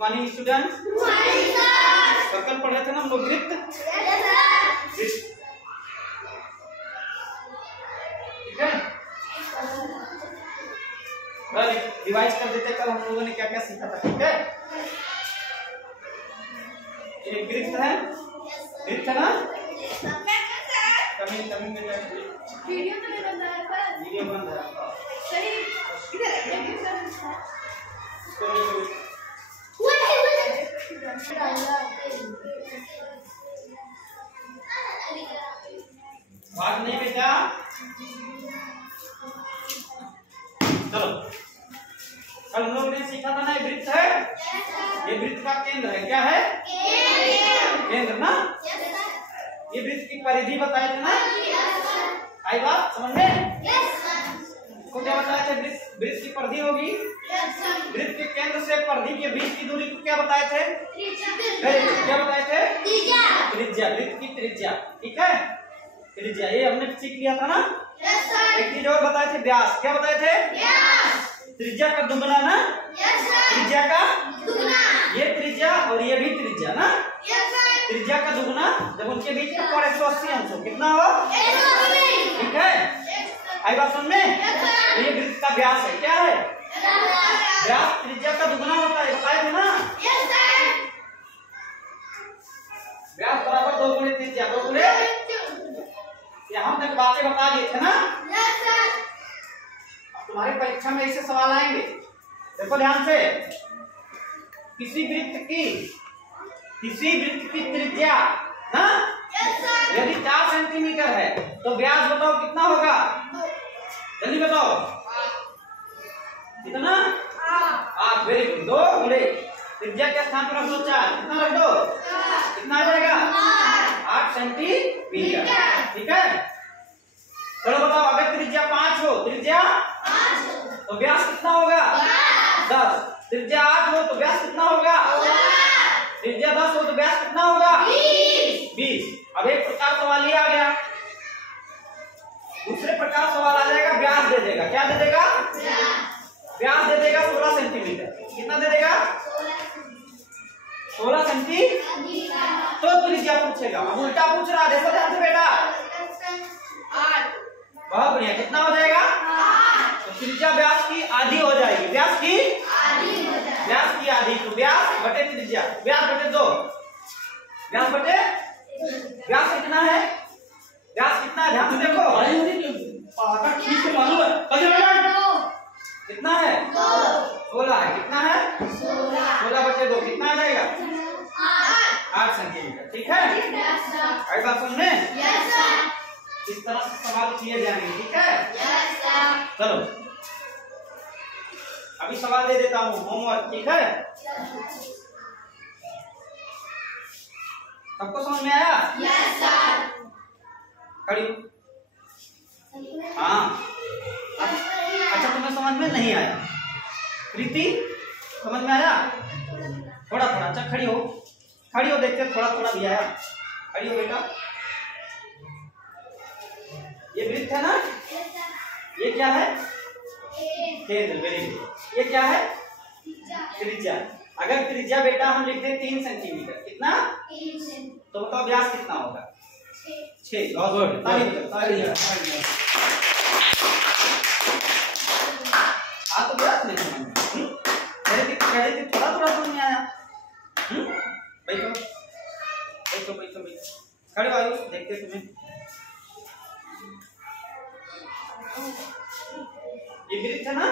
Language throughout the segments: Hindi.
Morning students. कल पढ़ रहे थे ना हम लोग वृत्त। ठीक है, रिवाइज कर देते कल हम लोगों ने क्या क्या सीखा था। ठीक है, एक वृत्त है, वृत्त है ना। कमिंग में वीडियो तो नहीं बंद है, वीडियो बंद है सही। किधर है बात नहीं बेटा। चलो, कल हम लोग ने सीखा था ना, ये वृत्त है, ये वृत्त का केंद्र है। क्या है? केंद्र ना। ये वृत्त की परिधि बताए थे ना। आई बात समझ में? को क्या बताए थे? वृत्त की परिधि होगी, वृत्त के केंद्र से परिधि के बीच की दूरी को क्या बताए थे? क्या बताए थे? त्रिज्या, वृत्त की त्रिज्या। ठीक है, त्रिज्या ये हमने सीख लिया था ना। एक चीज और बताए थे, व्यास। क्या बताए थे? त्रिज्या का दुगना ना। त्रिज्या का दुगना, ये त्रिज्या और ये भी त्रिज्या ना। त्रिज्या का दुगना जब उनके बीच का कोण 180 अंश हो, कितना हो? ठीक है, आई बात समझ में? ये वृत्त का व्यास है। क्या है? व्यास त्रिज्या का दुगना होता है, बताए थे ना। व्यास बराबर 2 गुणे त्रिज्या, 2 गुणे। हम तक बातें बता दिए थे ना। तुम्हारी परीक्षा में ऐसे सवाल आएंगे, देखो ध्यान से। किसी वृत्त की त्रिज्या ना यदि 4 सेंटीमीटर है तो व्यास बताओ कितना होगा? जल्दी बताओ कितना? 8। Very good. 2 गुणे त्रिज्या के स्थान पर रख दो 4, कितना रख दो? कितना आ जाएगा? 8 सेंटीमीटर। ठीक है, चलो बताओ, अगर त्रिज्या 5 हो, त्रिज्या 5 तो व्यास कितना होगा? 10। त्रिज्या 8 हो तो व्यास कितना होगा? त्रिज्या 10 हो तो व्यास कितना होगा? 20। अब एक प्रकार सवाल ये आ गया, दूसरे प्रकार सवाल आ जाएगा, व्यास दे देगा। क्या दे देगा? व्यास दे देगा 16 सेंटीमीटर। कितना दे देगा? 16 सेंटीमीटर। तो त्रिज्या पूछेगा, अब उल्टा पूछ रहा, देखो ध्यान से बेटा। 8। बहुत बढ़िया, कितना हो जाएगा? 8। तो त्रिज्या व्यास की आधी हो जाएगी। व्यास की आधी हो जाएगी, व्यास की आधी। तो व्यास बटे त्रिज्या, व्यास बटे 2, व्यास बटे। व्यास कितना है? व्यास कितना है? ध्यान से देखो, ठीक से मालूम है कितना है? 16 है। कितना है? 16 बटे 2, कितना आ जाएगा? 8 सेंटीमीटर। ठीक है, ऐसा बात समझ में? इस तरह से सवाल किए जाएंगे। ठीक है, चलो अभी सवाल दे देता हूँ, होमवर्क। ठीक है, सबको समझ में आया? खड़ी। हाँ, अच्छा तुम्हें समझ में नहीं आया? प्रीति समझ में आया? थोड़ा थोड़ा। अच्छा खड़ी हो, खड़ी हो, देखते थोड़ा थोड़ा भी आया। खड़ी हो बेटा। ये वृत्त है ना, ये क्या है? केंद्र। Very good. ये क्या है? त्रिज्या। अगर त्रिज्या बेटा हम लिख दें 3 सेंटीमीटर, कितना? तो बताओ व्यास कितना होगा? 6। बहुत गुड। तो व्यास नहीं समझ में, थोड़ा थोड़ा समझ में आया। बैठो बैठो बैठो बैठो, खड़े हो, देखते तुम्हें। ये वृत्त है ना।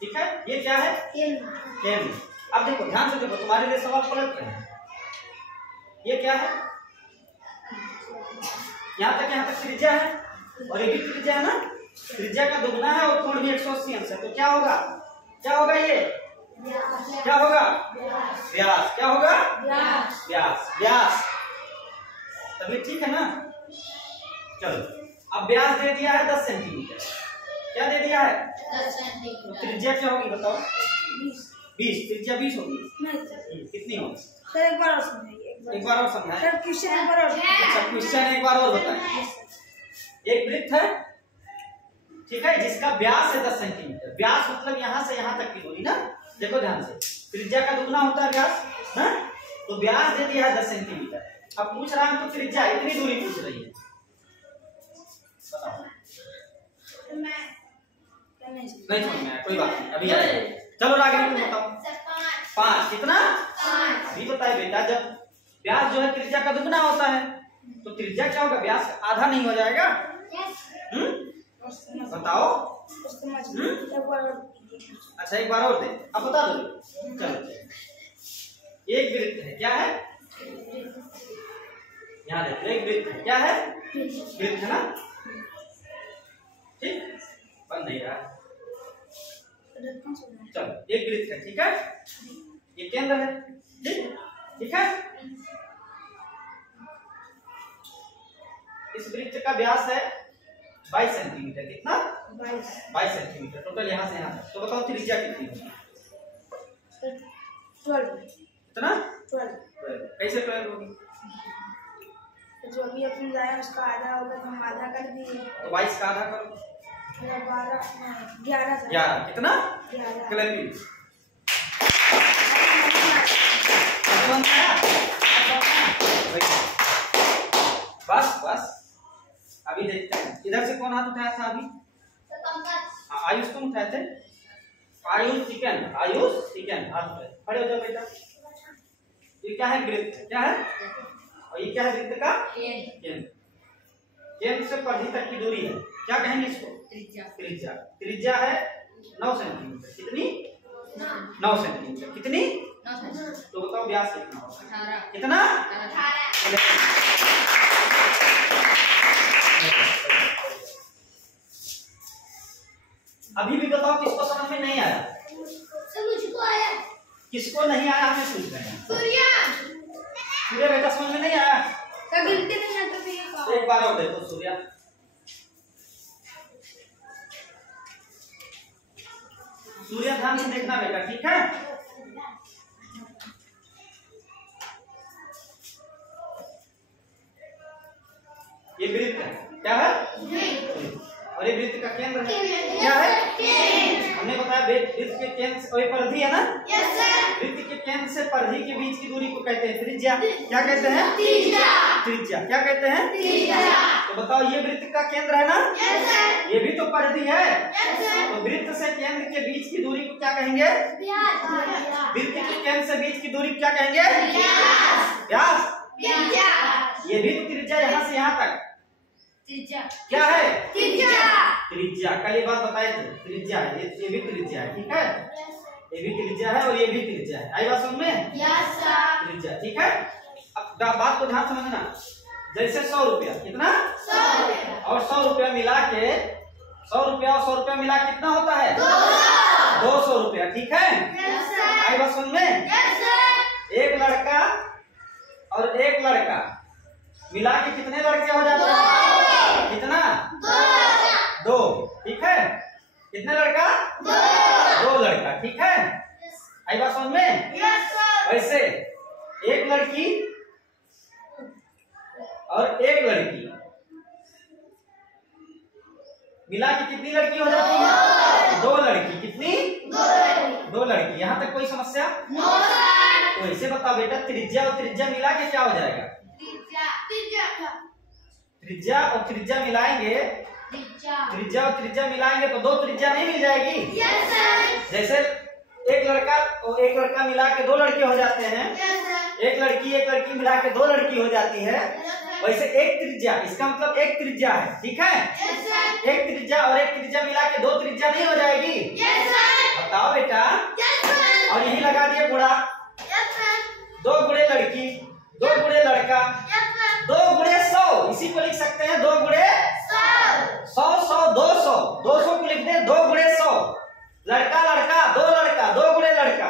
ठीक है, ये क्या है? केंद्र। अब देखो ध्यान से देखो, तुम्हारे लिए सवाल पलट रहे हैं। ये क्या है? यहाँ तक त्रिज्या है और ये भी त्रिज्या है ना। त्रिज्या का दुगना है और कोण भी 180 अंश है, तो क्या होगा? क्या होगा? ये क्या होगा? व्यास। क्या होगा? व्यास। व्यास तभी ठीक है ना। चलो, अब व्यास दे दिया है 10 सेंटीमीटर। क्या दे दिया है? 10 सेंटीमीटर। तो त्रिज्या क्या होगी बताओ? 20। त्रिज्या 20 होगी। कितनी होगी? एक बार और समझाइए। एक बार और समझाएं। सर क्वेश्चन एक बार और। अच्छा क्वेश्चन एक बार और बताएं। एक वृत्त है, ठीक है, जिसका व्यास है 10 सेंटीमीटर। व्यास मतलब यहाँ से यहाँ तक की दूरी ना। देखो ध्यान से, त्रिज्या का दुगना होता है व्यास, हाँ? तो व्यास दे दिया है 10 सेंटीमीटर। अब पूछ रहा है तो त्रिज्या इतनी दूरी पूछ रही है, बताओ। नहीं समझ में आया, कोई बात नहीं, अभी चलो आगे तुम बताओ। 5 कितना? अभी बताए बेटा, जब व्यास जो है त्रिज्या का दुगना होता है तो त्रिज्या क्या होगा? व्यास का आधा नहीं हो जाएगा? बताओ। अच्छा एक बार और दे, अब बता दो। चलो एक वृत्त है, क्या है? यहाँ देखो, एक वृत्त है, क्या है? वृत्त है ना, ठीक, बन नहीं रहा। चलो एक वृत्त है, ठीक है, ये केंद्र है, ठीक है। इस वृत्त का व्यास है 22 सेंटीमीटर। कितना? 22 सेंटीमीटर टोटल, यहाँ से यहाँ तक। तो बताओ त्रिज्या कितनी होगी? 12। कितना? 12। कैसे 12 होगी? जो अभी अपन लाए उसका आधा होगा तो हम आधा कर दिए, तो 22 का आधा करो, 11। कितना? 11। बस बस, अभी देखते हैं इधर से कौन हाथ उठाया था अभी? आयुष तुम उठाए थे। आयुष चिकन, आयुष चिकन हाथ उठाए, खड़े हो जाओ बेटा। ये क्या है? वृत्त, क्या है? और ये क्या है? वृत्त का केंद्र। केंद्र से परिधि तक की दूरी है, क्या कहेंगे इसको? त्रिज्या। त्रिज्या है 9 सेंटीमीटर। कितनी? 9 सेंटीमीटर। कितनी? तो बताओ व्यास कितना होगा? 18। कितना? 18। अभी भी बताओ किसको समझ में नहीं आया? मुझको आया। किसको नहीं आया हमें पूछ रहे हैं। सूर्या बेटा समझ में नहीं आया? तो एक बार और देखो सूर्या। सूर्या ध्यान से देखना बेटा, ठीक है? ये वृत्त है, क्या है? और ये वृत्त का केंद्र है, क्या है? हमने बताया वृत्त के केंद्र से परिधि है ना? वृत्त के केंद्र से परिधि के बीच की दूरी को कहते हैं त्रिज्या। क्या कहते हैं? त्रिज्या। क्या कहते हैं? तो बताओ ये वृत्त का केंद्र है ना? ये भी तो परिधि है। तो वृत्त से केंद्र के बीच की दूरी को क्या कहेंगे? वृत्त के केंद्र से बीच की दूरी क्या कहेंगे? व्यास। ये भी त्रिज्या, यहाँ से यहाँ तक क्या है? त्रिज्या। कल ये बात बताए थे, त्रिज्या है, ये भी त्रिज्या है, ठीक है? ये भी त्रिज्या है और ये भी त्रिज्या है। आई बात समझ में? त्रिज्या, ठीक है। अब बात को ध्यान समझना। जैसे 100 रुपया, कितना? 100 रुपया। और 100 रुपया मिला के 100 रुपया और 100 रुपया मिला कितना होता है? 200 रुपया, ठीक है? आई बात समझ में? एक लड़का और एक लड़का मिला के कितने लड़के हो जाते हैं? कितना? 2, ठीक है? कितने लड़का? 2 लड़का, ठीक है? आई बात समझ में? वैसे एक लड़की और एक लड़की मिला के कितनी लड़की हो जाती है? 2 लड़की। कितनी? 2 लड़की। यहाँ तक कोई समस्या? तो ऐसे बताओ बेटा, त्रिज्या और त्रिज्या मिला के क्या हो जाएगा? त्रिज्या और त्रिज्या मिलाएंगे, त्रिज्या और त्रिज्या मिलाएंगे तो 2 त्रिज्या नहीं मिल जाएगी? जैसे एक लड़का और एक लड़का मिला के 2 लड़के हो जाते हैं, एक लड़की मिला के 2 लड़की हो जाती है, वैसे एक त्रिज्या, इसका मतलब एक त्रिज्या है, ठीक है? एक त्रिज्या और एक त्रिज्या मिला के 2 त्रिज्या नहीं हो जाएगी? बताओ बेटा। और यही लगा दिए गुणा, 2 गुणे लड़की, 2 गुणे लड़का, 2 गुणे 100, इसी को लिख सकते हैं 2 गुणे 100, 100, 200, 200 को लिख दे 2 गुणे 100। लड़का लड़का, 2 लड़का, 2 गुणे लड़का,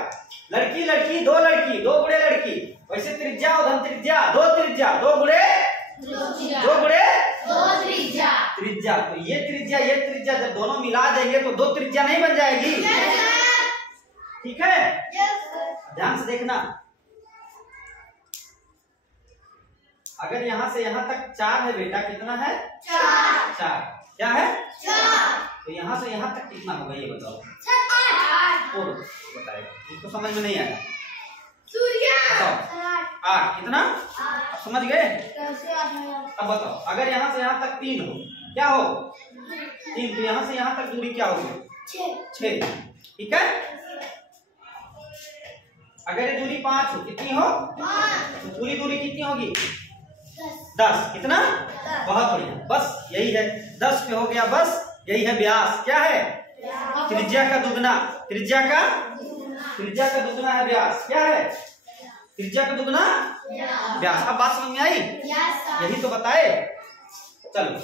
लड़की लड़की, 2 लड़की, 2 गुणे लड़की। वैसे त्रिज्या और धन त्रिज्या, 2 त्रिज्या, 2 गुणे 2 गुणे त्रिज्या। तो ये त्रिज्या जब दोनों मिला देंगे तो 2 त्रिज्या नहीं बन जाएगी? ठीक है? ध्यान से देखना। अगर यहाँ से यहाँ तक 4 है बेटा, कितना है? 4। क्या है? 4। तो यहाँ से यहाँ तक कितना होगा ये बताओ? वो बताएगा, इसको समझ में नहीं आया। सूर्य। बताओ 8 कितना? आप समझ गए? कैसे आया? अब बताओ अगर यहाँ से यहाँ तक 3 हो, क्या हो? 3, तो यहाँ से यहाँ तक दूरी क्या होगी? 6। ठीक है। अगर ये दूरी 5 हो, कितनी हो? 5। तो पूरी दूरी कितनी होगी? 10। कितना? बहुत बढ़िया, बस यही है, 10 पे हो गया, बस यही है व्यास। क्या है? त्रिज्या का दुगना। त्रिज्या का दुगना है व्यास। क्या है? त्रिज्या का दुगना व्यास। अब बात समझ में आई? यही तो बताए। चलो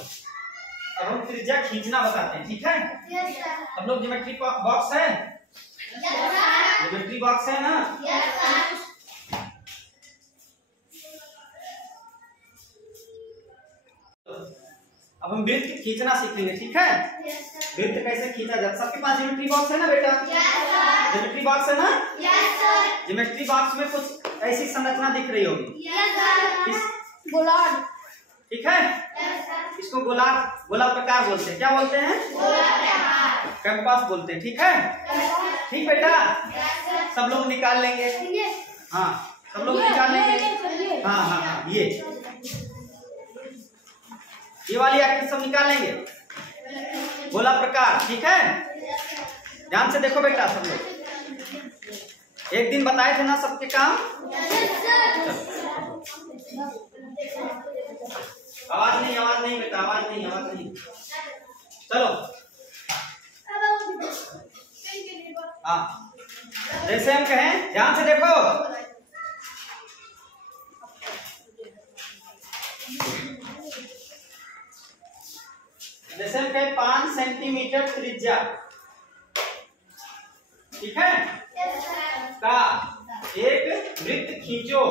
अब हम त्रिज्या खींचना बताते हैं। ठीक है, हम लोग ज्योमेट्री बॉक्स है, ज्योमेट्री बॉक्स है ना? अब हम वृत्त खींचना सीखेंगे। ठीक है, वृत्त कैसे खींचा जाता है। सबके पास ज्योमेट्री बॉक्स है ना बेटा? ज्योमेट्री बॉक्स है ना? ज्योमेट्री बॉक्स में कुछ ऐसी संरचना दिख रही होगी, गोलार्ध। ठीक है, इसको गोला प्रकार बोलते हैं। क्या बोलते हैं? कैंपस बोलते हैं। ठीक है, ठीक बेटा, सब लोग निकाल लेंगे। हाँ, सब लोग निकाल लेंगे। हाँ हाँ हाँ, ये वाली आकृति सब निकाल लेंगे, गोला प्रकार। ठीक है, ध्यान से देखो बेटा सब लोग, एक दिन बताए थे ना सबके काम। आवाज नहीं बेटा, आवाज नहीं। चलो हाँ, जैसे हम कहें, ध्यान से देखो, जैसे हम कहें 5 सेंटीमीटर त्रिज्या, ठीक है, का एक वृत्त खींचो।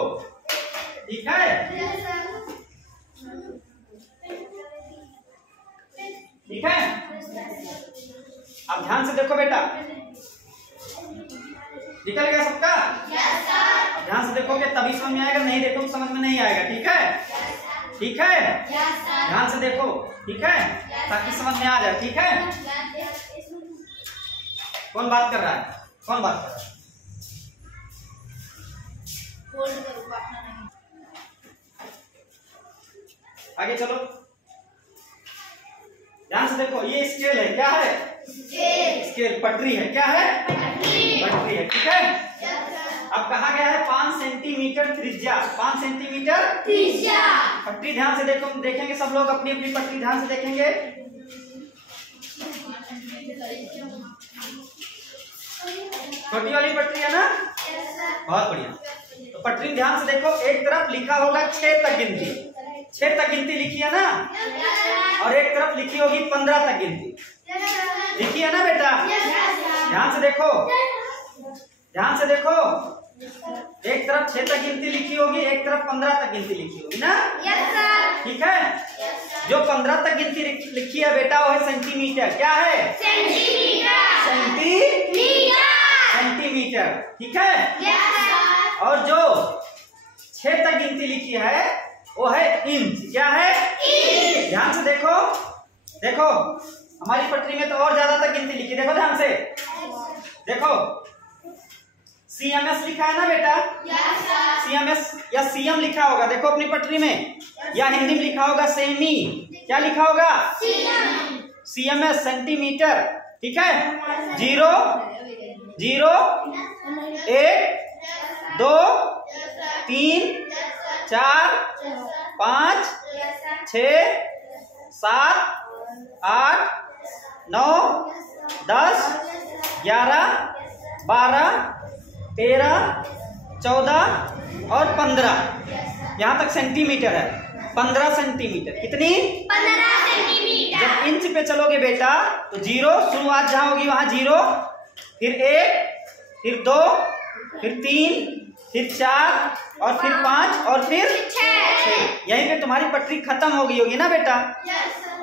ठीक है, ठीक है। अब ध्यान से देखो बेटा, निकल गया सबका? ध्यान से देखोगे तभी समझ में आएगा, नहीं देखो तो समझ में नहीं आएगा। ठीक है, ठीक है, ध्यान से देखो। ठीक है, ताकि समझ में आ जाए। ठीक है, कौन बात कर रहा है? कौन बात कर रहा है? आगे चलो, ध्यान से देखो, ये स्केल है। क्या है? स्केल। पटरी है। क्या है? पटरी है। ठीक है, अब कहा गया है 5 सेंटीमीटर त्रिज्या। 5 सेंटीमीटर त्रिज्या पटरी। ध्यान से देखो, देखेंगे सब लोग अपनी अपनी पटरी ध्यान से देखेंगे। छोटी वाली पटरी है ना? बहुत बढ़िया। तो पटरी ध्यान से देखो, एक तरफ लिखा होगा 6 तक गिनती, 6 तक गिनती लिखी है ना, और एक तरफ लिखी होगी 15 तक गिनती लिखी है ना बेटा? ध्यान से देखो, ध्यान से देखो, एक तरफ 6 तक गिनती लिखी होगी, एक तरफ 15 तक गिनती लिखी होगी ना? ठीक है, जो 15 तक गिनती लिखी है बेटा वो है सेंटीमीटर। क्या है? सेंटीमीटर। ठीक है, और जो 6 तक गिनती लिखी है वो है इंच। क्या है? इंच। ध्यान से देखो, देखो हमारी पटरी में तो और ज्यादा तक गिनती लिखी। देखो ध्यान से देखो, CMS लिखा है ना बेटा? CMS या CM लिखा होगा, देखो अपनी पटरी में, या हिंदी में लिखा होगा सेमी। क्या लिखा होगा? CMS centimetre. ठीक है, 0 0 1 2 3 4 5 6 7 8 9 10 11 12 13 14 और 15, यहाँ तक सेंटीमीटर है। 15 सेंटीमीटर। कितनी? 15 सेंटीमीटर। जब इंच पे चलोगे बेटा तो 0 शुरुआत जहां होगी वहां 0, फिर 1, फिर 2, फिर 3, फिर 4 और फिर 5 और फिर 6। यहीं पे तुम्हारी पटरी खत्म हो गई होगी ना बेटा?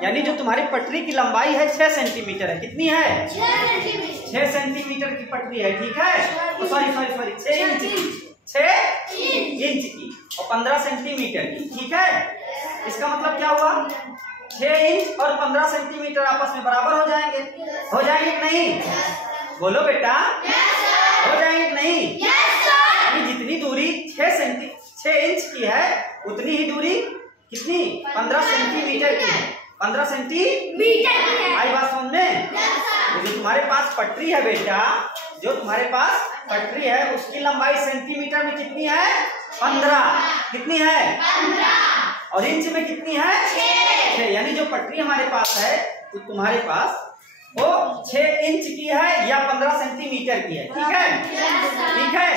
यानी जो तुम्हारी पटरी की लंबाई है 6 सेंटीमीटर है। कितनी है? 6 सेंटीमीटर की पटरी है। ठीक है, सॉरी 6 इंच की, 6 इंच की और 15 सेंटीमीटर की। ठीक है, इसका मतलब क्या हुआ? 6 इंच और 15 सेंटीमीटर आपस में बराबर हो जाएंगे। हो जाएंगे कि नहीं? बोलो बेटा। हो जाएंगे कि नहीं? Yes, sir. यानी जितनी दूरी 6 इंच की है उतनी ही दूरी कितनी 15 सेंटीमीटर की है। 15 सेंटीमीटर मीटर है। आई बात समझ में? Yes, sir. जो तुम्हारे पास पटरी है बेटा, जो तुम्हारे पास पटरी है उसकी लंबाई सेंटीमीटर में कितनी है? 15। कितनी है? 15। और इंच में कितनी है? 6। यानी जो पटरी हमारे पास है तो तुम्हारे पास वो 6 इंच की है या 15 सेंटीमीटर की है। ठीक है? Yes, sir. ठीक है।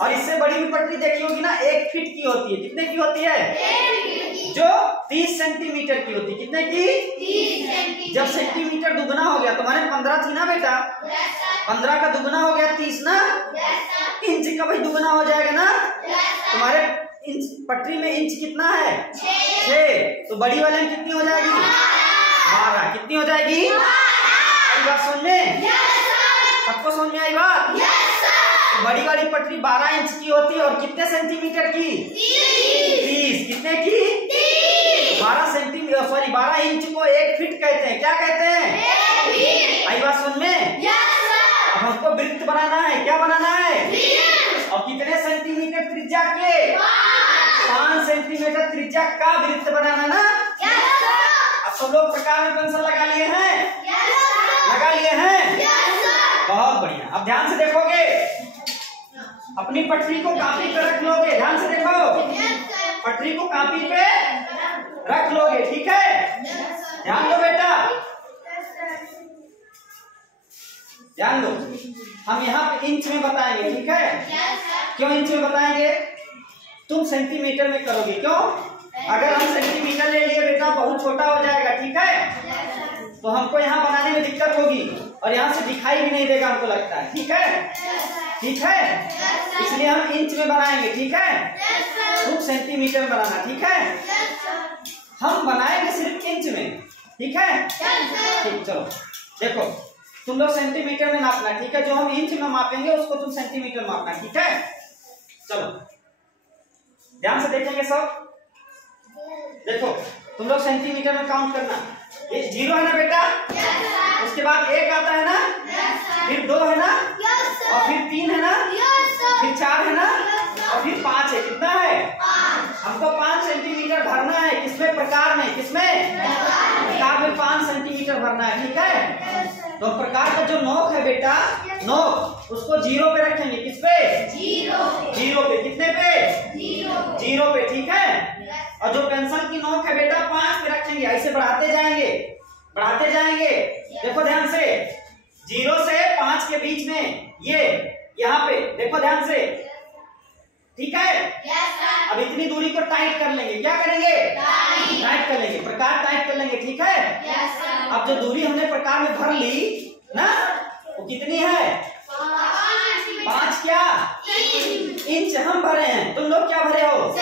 और इससे बड़ी भी पटरी देखी होगी ना, 1 फीट की होती है। कितने की होती है? जो 30 सेंटीमीटर की होती है। कितने की? 30 सेंटीमीटर। जब सेंटीमीटर दुगना हो गया, तुम्हारे 15 थी ना बेटा, Yes, sir. 15 का दुगना हो गया 30 ना, Yes, sir. इंच का भाई दुगना हो जाएगा ना। Yes, sir. तुम्हारे इंच पटरी में इंच कितना है? 6। 6। तो बड़ी वाले में कितनी हो जाएगी? 12। कितनी हो जाएगी? आई बात समझ में? Yes, sir. सबको समझ में आई बात? Yes, sir. तो बड़ी वाली पटरी 12 इंच की होती है और कितने सेंटीमीटर की? 30। कितने की? 12 सेंटीमीटर, सॉरी 12 इंच को 1 फीट कहते हैं। क्या कहते हैं? आई बात समझ में? Yes, sir. अब हमको वृत्त बनाना है। क्या बनाना है? Yes. और कितने सेंटीमीटर त्रिज्या के? 5 सेंटीमीटर त्रिज्या का वृत्त बनाना ना। Yes, sir. अब सब लोग प्रकार में पेंसिल लगा लिए हैं? Yes, sir. लगा लिए हैं? Yes, sir. बहुत बढ़िया। अब ध्यान से देखोगे, अपनी पटरी को कॉपी पे रख लोगे। ध्यान से देखो, Yes, sir. पटरी को कॉपी पे रख लोगे। ठीक है? ध्यान दो बेटा, ध्यान दो। हम यहाँ पे इंच में बताएंगे। ठीक है? Yes, sir. क्यों इंच में बताएंगे? तुम सेंटीमीटर में करोगे। क्यों? अगर हम सेंटीमीटर ले लिए बेटा बहुत छोटा हो जाएगा। ठीक है? Yes, sir. तो हमको यहाँ बनाने में दिक्कत होगी और यहाँ से दिखाई भी नहीं देगा, हमको लगता है। ठीक है? Yes, sir. ठीक है? Yes, sir. इसलिए हम इंच में बनाएंगे। ठीक है? Yes, sir. तुम सेंटीमीटर में बनाना। ठीक है? Yes, sir. हम बनाएंगे सिर्फ इंच में। ठीक है? Yes, sir. ठीक, चलो देखो, तुम लोग सेंटीमीटर में नापना। ठीक है? जो हम इंच में मापेंगे उसको तुम सेंटीमीटर मापना। ठीक है? चलो ध्यान से देखेंगे सब। देखो तुम लोग सेंटीमीटर में काउंट करना। ये 0 है ना बेटा, Yes, sir. उसके बाद 1 आता है ना, Yes, sir. फिर 2 है ना, Yes, sir. और फिर 3 है ना, Yes, sir. फिर 4 है ना, Yes, sir. और फिर 5 है। कितना है? 5. हमको 5 सेंटीमीटर भरना है। किसमें? प्रकार में। किसमें? प्रकार में 5 सेंटीमीटर भरना है। ठीक है? Yes, sir. तो प्रकार का जो नोक है बेटा, नोक उसको 0 पे रखेंगे। किस पे? 0. 0 पे। कितने पे? 0. 0 पे। ठीक है? और जो पेंसिल की नोक है बेटा 5 पे रखेंगे। ऐसे बढ़ाते जाएंगे, बढ़ाते जाएंगे। देखो ध्यान से, 0 से 5 के बीच में ये यहाँ पे देखो ध्यान से। ठीक है? Yes, sir. अब इतनी दूरी को टाइट कर लेंगे। क्या करेंगे? टाइट कर लेंगे, प्रकार टाइट कर लेंगे। ठीक है? Yes, sir. अब जो दूरी हमने प्रकार में भर ली ना, वो कितनी है? 5 क्या? इंच हम भरे हैं। तुम लोग क्या भरे हो?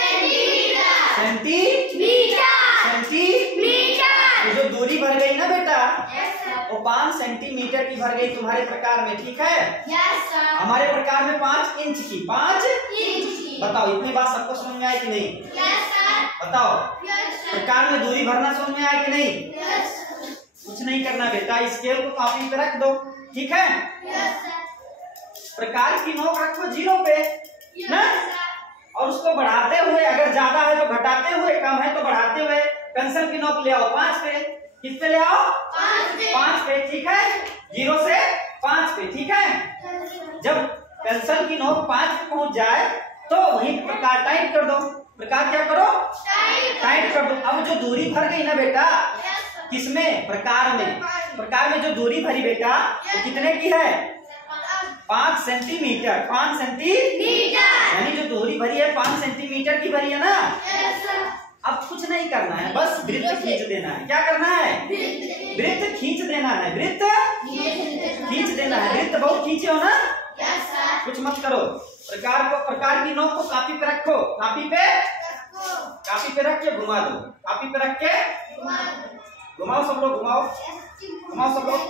तो जो दूरी भर गई ना बेटा, वो 5 सेंटीमीटर की भर गई तुम्हारे प्रकार में। ठीक है? हमारे प्रकार में 5 इंच की। 5 बताओ, इतनी बात सबको समझ में आई कि नहीं? बताओ, प्रकार में दूरी भरना समझ में आया कि नहीं? कुछ नहीं करना बेटा, स्केल को कॉपी पे रख दो। ठीक है? प्रकार की नोक रखो 0 पे ना, और उसको बढ़ाते हुए, अगर ज्यादा है तो घटाते हुए, कम है तो बढ़ाते हुए पेंसिल की नोक ले आओ 5 पे। किस पे ले आओ? 5 पे। ठीक है? 0 से 5 पे। ठीक है? जब पेंसिल की नोक 5 पे पहुंच जाए तो वहीं प्रकार टाइट कर दो। प्रकार क्या करो? टाइट कर दो। अब जो दूरी भर गई ना बेटा, किसमें? प्रकार में। प्रकार में जो दूरी भरी बेटा वो कितने की है? 5 सेंटीमीटर। 5 सेंटीमीटर यानी जो दूरी भरी है 5 सेंटीमीटर की भरी है ना। अब कुछ नहीं करना है, बस वृत्त खींच देना है। क्या करना है? वृत्त खींच देना है। वृत्त खींच देना है। वृत्त बहुत खींचे हो ना, कुछ मत करो। प्रकार की नोक को कॉपी पे रखो। कॉपी पे रख के घुमा दो। कॉपी पे रख के घुमाओ सब लोग, घुमाओ सब लोग,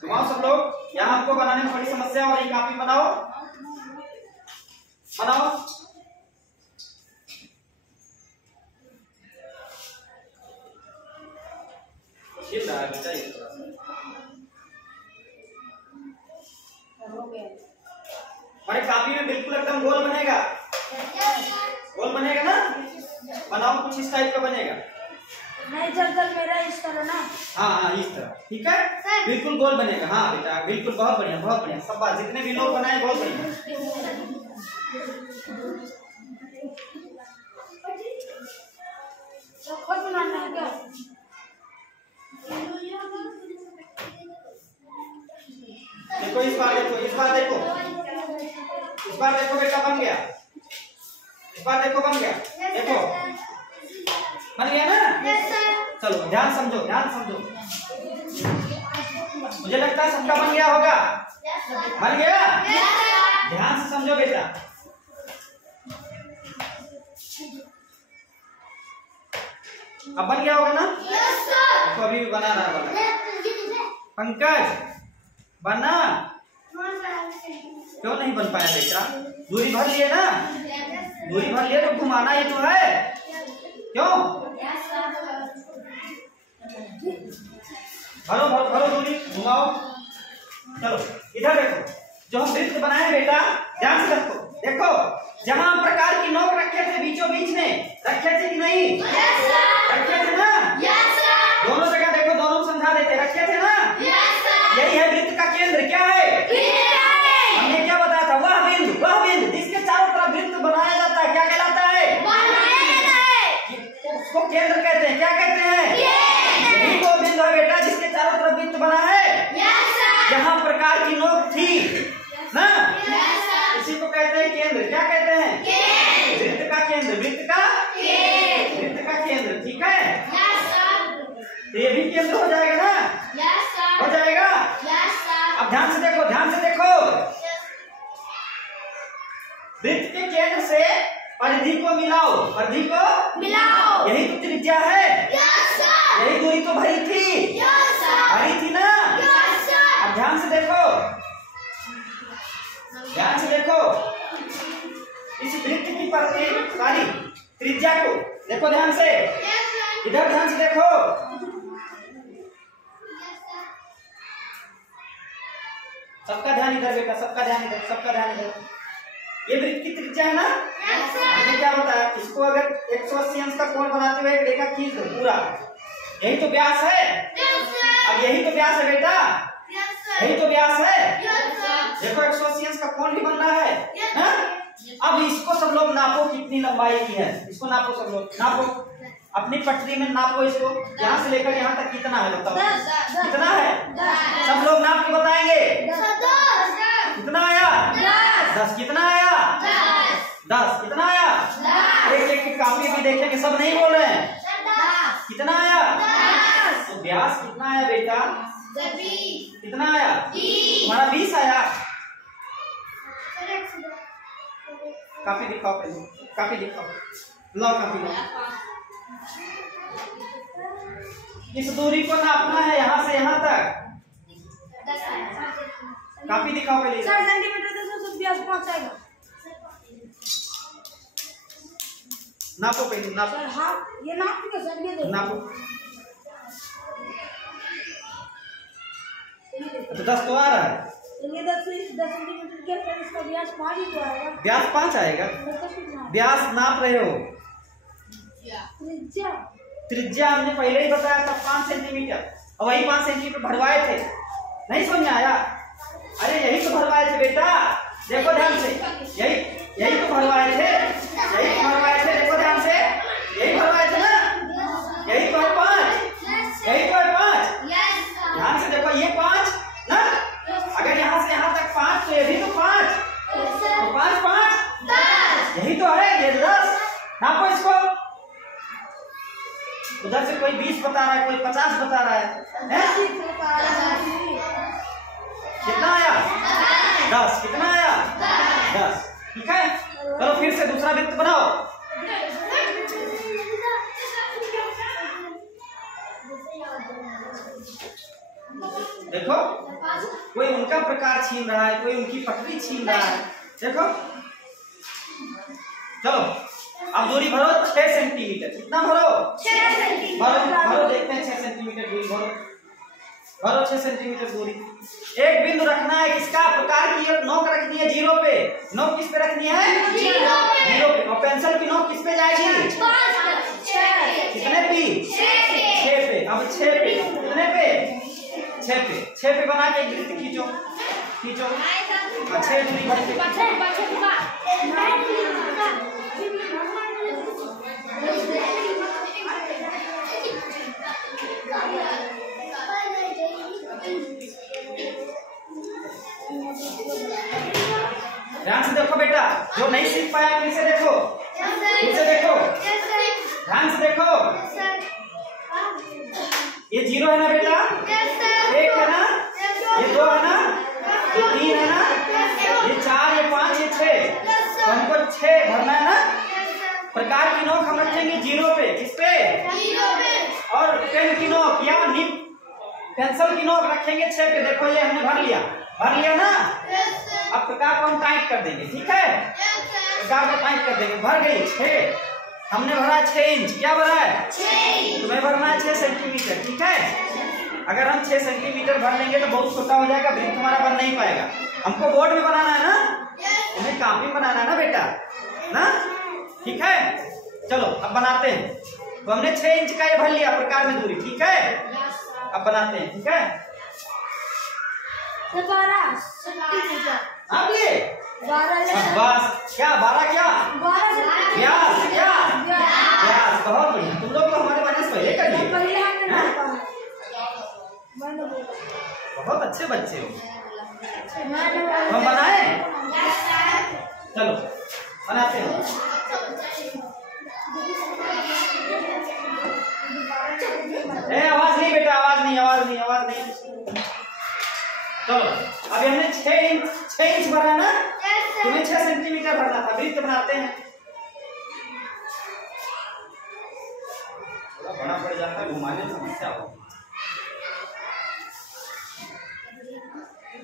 घुमाओ सब लोग। यहाँ हमको बनाने में बड़ी समस्या हो रही। कॉपी बनाओ। छिल रहा है बेटा ये। में बिल्कुल एकदम गोल बनेगा, गोल बनेगा ना। बनाओ कुछ इस टाइप का बनेगा। नहीं जब मेरा इस तरह ना। हाँ हाँ इस तरह, ठीक है, बिल्कुल गोल बनेगा। हाँ बेटा बिल्कुल, बहुत बढ़िया बहुत बढ़िया, सब बात जितने भी लोग बनाए बहुत बढ़िया। खुद बनाना है क्या? देखो इस बार देखो, इस बार देखो, इस बार देखो बेटा बन गया, इस बार देखो बन गया, देखो बन गया ना। चलो ध्यान समझो, ध्यान समझो, मुझे लगता है सबका बन गया होगा। बन गया? ध्यान से समझो बेटा। अब बन गया होगा ना? तो अभी भी बना रहा है। पंकज बना क्यों नहीं बन पाया बेटा? दूरी भर लिए ना, दूरी भर लिए तो घुमाना ही तो है, क्यों? भरो भरो भरो दूरी, घुमाओ। चलो इधर देखो, जो हम वृत्त बनाए बेटा, ध्यान से देखो, देखो जहां प्रकार की नोक रखे थे बीचों बीच में, रखे थे कि नहीं? रखे थे ना? दोनों जगह देखो, दोनों समझा देते, रखे थे ना? यही है वृत्त का केंद्र। क्या है? हमने क्या बताया था? वह बिंदु जिसके चारों तरफ वृत्त बनाया जाता है, क्या कहलाता है? उसको केंद्र कहते हैं। क्या कहते हैं? यही वो बिंदु है बेटा जिसके चारों तरफ वृत्त बना है, जहां प्रकार की नोक थी ना, इसी को कहते हैं केंद्र। क्या कहते हैं? वृत्त का केंद्र, वृत्त का केंद्र, ठीक है। तो ये भी केंद्र हो जाएगा ना? हो जाएगा। अब ध्यान से देखो, ध्यान से देखो, वृत्त के केंद्र से परिधि को मिलाओ, परिधि को मिलाओ, यही तो त्रिज्या है, यही दूरी तो भरी थी, भरी थी ना। अब ध्यान से देखो, ध्यान से देखो, इस वृत्त की सारी त्रिज्या को देखो ध्यान से, इधर ध्यान से देखो, सबका ध्यान इधर बेटा, सबका ध्यान इधर, सबका ध्यान इधर। ये वृत्त की त्रिज्या है ना? हमने क्या बताया? इसको अगर 180 अंश का कोण बनाते हुए एक रेखा खींच दो पूरा, यही तो व्यास है। अब यही तो व्यास है बेटा, यही तो व्यास है। देखो 180 अंश का कोण भी बन रहा है ना? अब इसको सब लोग नापो, कितनी लंबाई की है, इसको नापो, सब लोग नापो, अपनी पटरी में नापो इसको, यहाँ से लेकर यहाँ तक कितना है बताओ? कितना है? सब लोग नाप के बताएंगे। कितना आया? 10। कितना आया? 10। कितना आया? एक एक कापी भी देखेंगे, सब नहीं बोल रहे हैं। कितना आया? तो व्यास कितना आया बेटा? कितना आया? हमारा 20 आया। कापी दिखाओ पहले, कापी दिखाओ, लो कापी लो। इस दूरी को नापना है यहाँ से यहाँ तक। कापी दिखाओ पहले। 4 सेंटीमीटर से व्यास पहुंचाएगा। नापो पहले, नापो। सर हाँ, ये नाप के सर ये देखो। नापो। तो 10 तो आ रहा है। ये 10 सेंटीमीटर के फिर इसका व्यास 5 ही तो आएगा। व्यास 5 आएगा। व्यास नाप रहे हो? त्रिज्या, त्रिज्या हमने पहले ही बताया था 5 सेंटीमीटर, और वही 5 सेंटीमीटर भरवाए थे, नहीं समझ में आया? अरे यही तो भरवाए थे बेटा, देखो ध्यान से, यही तो भरवाए थे, यही तो भरवाए थे, देखो ध्यान से, यही भरवाए थे ना, यही तो है 5, यही तो है 5। ध्यान से देखो, ये 5 ना, अगर यहाँ से यहाँ तक 5 तो ये भी तो 5, तो 5 5 10, यही तो है, ये 10। नापो इसको। उधर से कोई 20 बता रहा है, कोई 50 बता रहा है, कितना आया? 10। कितना आया? 10। ठीक है, चलो फिर से दूसरा वृत्त बनाओ। देखो, कोई उनका प्रकार छीन रहा है, कोई उनकी पटरी छीन रहा है, देखो। चलो अब दूरी भरो 6 सेंटीमीटर। कितना भरो? 6 सेंटीमीटर। भरो देखते हैं 6 सेंटीमीटर दूरी भरो, भरो 6 सेंटीमीटर दूरी। एक बिंदु रखना है, किसका प्रकार की नोक रखनी है 0 पे। नोक किस पे रखनी है? 0 पे। और पेंसिल की नोक किस पे जाएगी? कितने पे? 6 पे। अब 6 पे कितने पे? 6 पे। 6 पे बना के एक वृत्त खींचो, खींचो। 6 दूरी बन ध्यान से देखो बेटा, जो नहीं सीख पाया फिर से देखो, फिर से देखो, ध्यान से देखो। ये 0 है ना बेटा, 1 है ना, ये 2 है ना, ये 3 है ना, ये 4, ये 5, ये 6। तो हमको 6 भरना है ना। प्रकार की नोक हम रखेंगे 0 पे। किस पे? और पेन की नोक या निप पेंसिल की नोक रखेंगे 6 पे। देखो ये हमने भर लिया ना। अब प्रकार को हम टाइट कर देंगे, ठीक है? प्रकार को टाइट कर देंगे। भर गई 6, हमने भरा 6 इंच। क्या भरा है? 6। तुम्हें भरना है 6 सेंटीमीटर, ठीक है? अगर हम 6 सेंटीमीटर भर लेंगे तो बहुत छोटा हो जाएगा, वृत्त हमारा बन नहीं पाएगा। हमको बोर्ड में बनाना है ना, तुम्हें कॉपी में बनाना है ना बेटा, ना? ठीक है, चलो अब बनाते हैं। तो हमने 6 इंच का ये भर लिया प्रकार में दूरी, ठीक है? अब बनाते हैं, ठीक है? आप ये 12 बस क्या 12 क्या व्यास, क्या व्यास। बहुत बढ़िया, तुम लोग तो हमारे बनस पहले कर लिए, बहुत अच्छे बच्चे हो। हम बनाए, चलो बनाते हैं। आवाज नहीं बेटा, आवाज नहीं। चलो अभी हमने 6 इंच भरा ना, तुम्हें 6 सेंटीमीटर भरना था। वृत्त बनाते हैं, थोड़ा बड़ा पड़ जाता है, घुमाने में समस्या होगी।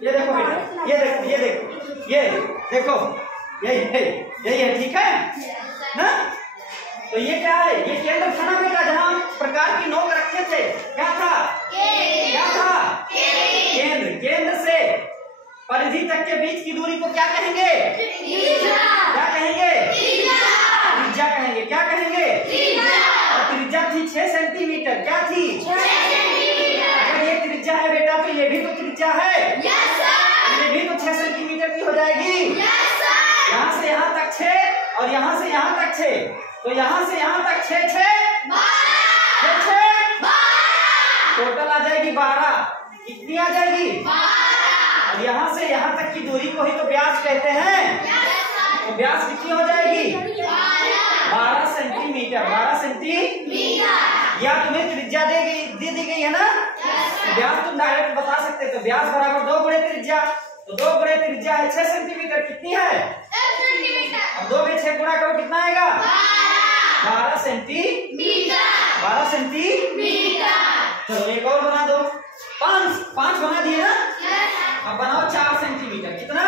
ये देखो बेटा, ये देखो, यही है, ठीक है ना? तो ये क्या है? ये केंद्र था ना बेटा, जहां प्रकार की नोक रखे थे। क्या था? केंद्र से परिधि तक के बीच की दूरी को क्या कहेंगे? क्या कहेंगे? त्रिज्या कहेंगे। क्या कहेंगे? और त्रिज्या थी 6 सेंटीमीटर। क्या थी? अगर ये त्रिज्या है बेटा तो ये भी तो त्रिज्या है। ये भी तो 6 सेंटीमीटर की हो जाएगी। यहाँ से यहाँ तक 6 और यहाँ से यहाँ तक 6, तो यहाँ से यहाँ तक 6 टोटल आ जाएगी 12। कितनी आ जाएगी? 12। और यहाँ से यहाँ तक की दूरी को ही तो व्यास कहते हैं। तो व्यास कितनी हो जाएगी? 12 सेंटीमीटर। 12 सेंटीमीटर। या तुम्हें त्रिज्या दे दी गई है ना, तो व्यास तुम डायरेक्ट बता सकते हो। तो व्यास बराबर 2 गुणे त्रिज्या, तो 2 गुणे त्रिज्या है 6 सेंटीमीटर। कितनी है? 10 सेंटीमीटर। अब 2 में 6 गुणा करो, कितना आएगा? 12 सेंटीमीटर। 12 सेंटीमीटर। चलो एक और बना दो। 5 बना दिए ना। अब बनाओ 4 सेंटीमीटर। कितना?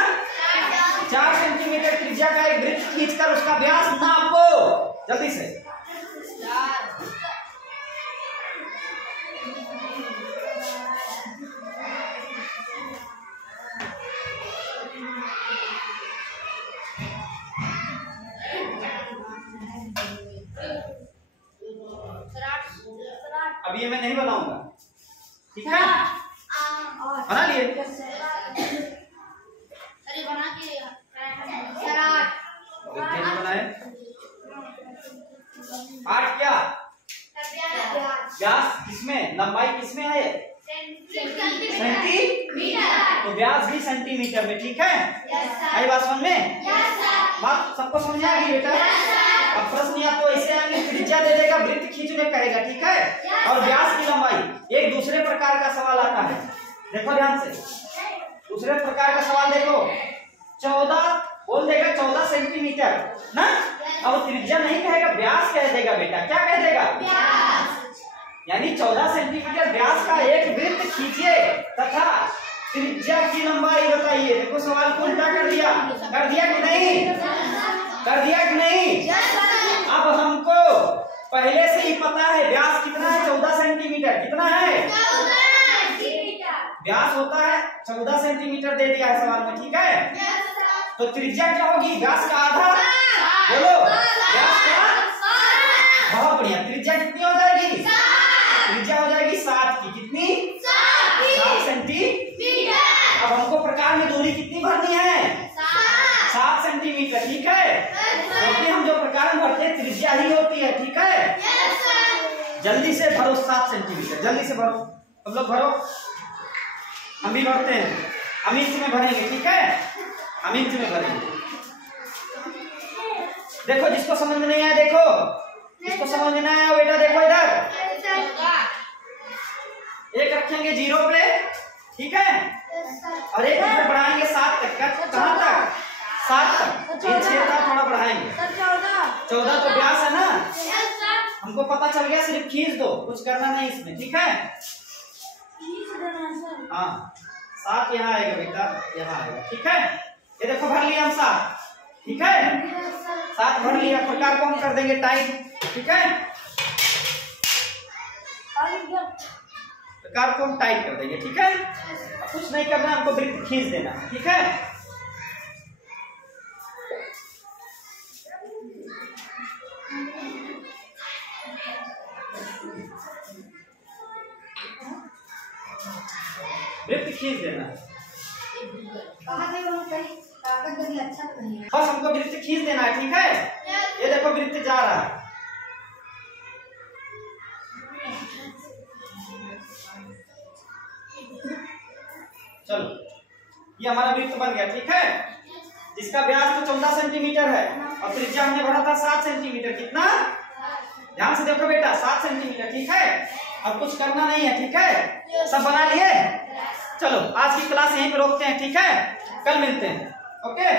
4 सेंटीमीटर त्रिज्या का एक वृत्त खींचकर उसका व्यास नापो जल्दी से। अब ये मैं नहीं बनाऊंगा, ठीक है? बना लिए? बनाए 8 क्या? व्यास किसमें, लंबाई किसमें है? सेंटीमीटर। तो व्यास भी सेंटीमीटर में, ठीक है? आई बात समझ में? बात सबको समझ आ गई बेटा? अब प्रश्न या तो ऐसे आएंगे, त्रिज्या दे देगा, वृत्त खींचने कहेगा, ठीक है? और व्यास की लंबाई। एक दूसरे प्रकार का सवाल आता है, देखो ध्यान से। दूसरे प्रकार का सवाल देखो, 14 बोल देगा 14 सेंटीमीटर ना। अब त्रिज्या नहीं कहेगा, व्यास कह देगा बेटा। क्या कह देगा? यानी 14 सेंटीमीटर व्यास का एक वृत्त खींचिए तथा त्रिज्या की लंबाई बताइए। देखो सवाल को उल्टा कर दिया कि नहीं? कर दिया कि नहीं? अब हमको पहले से ही पता है व्यास कितना है, 14 सेंटीमीटर। कितना है? सेंटीमीटर दे दिया है सवाल में, ठीक है। Yes, sir. तो त्रिज्या क्या होगी, व्यास का आधा, बोलो व्यास का, बहुत बढ़िया। त्रिज्या कितनी हो जाएगी, त्रिज्या हो जाएगी 7 की, कितनी, 7 सेंटीमीटर। अब हमको प्रकार में दूरी कितनी भरनी है, 7 सेंटीमीटर, ठीक है। क्योंकि हम जो प्रकार में भरते हैं त्रिज्या ही होती है, ठीक है। जल्दी से भरो 7 सेंटीमीटर, जल्दी से भरो, सब लोग भरो। हम भी भरते हैं, हम इंच में भरेंगे, ठीक है, हम इंच में भरेंगे। देखो जिसको समझ में नहीं आया देखो, जिसको समझ में नहीं आया बेटा देखो इधर, एक रखेंगे 0 पे, ठीक है, और एक इधर बढ़ाएंगे 7 तक, कहाँ तक, 7 तक। ये 6 था, थोड़ा बढ़ाएंगे, 14 तो व्यास है ना, हमको पता चल गया। सिर्फ खींच दो, कुछ करना नहीं इसमें, ठीक है। हाँ 7 यहाँ आएगा बेटा, यहाँ आएगा, ठीक है। ये देखो भर लिया हम 7, ठीक है, 7 भर लिया। प्रकार को हम कर देंगे टाइट, ठीक है, प्रकार को हम टाइट कर देंगे, ठीक है। कुछ नहीं करना, हमको वृत्त खींच देना, ठीक है। वृत्त खींच देना, बस हमको वृत्त खींच देना है, ठीक है। ये देखो वृत्त जा रहा है, चलो ये हमारा वृत्त बन गया, ठीक है। जिसका व्यास तो 14 सेंटीमीटर है और त्रिज्या हमने भरा था 7 सेंटीमीटर, कितना, ध्यान से देखो बेटा, 7 सेंटीमीटर, ठीक है। अब कुछ करना नहीं है, ठीक है, सब बना लिए। चलो आज की क्लास यहीं पे रोकते हैं, ठीक है, कल मिलते हैं, ओके।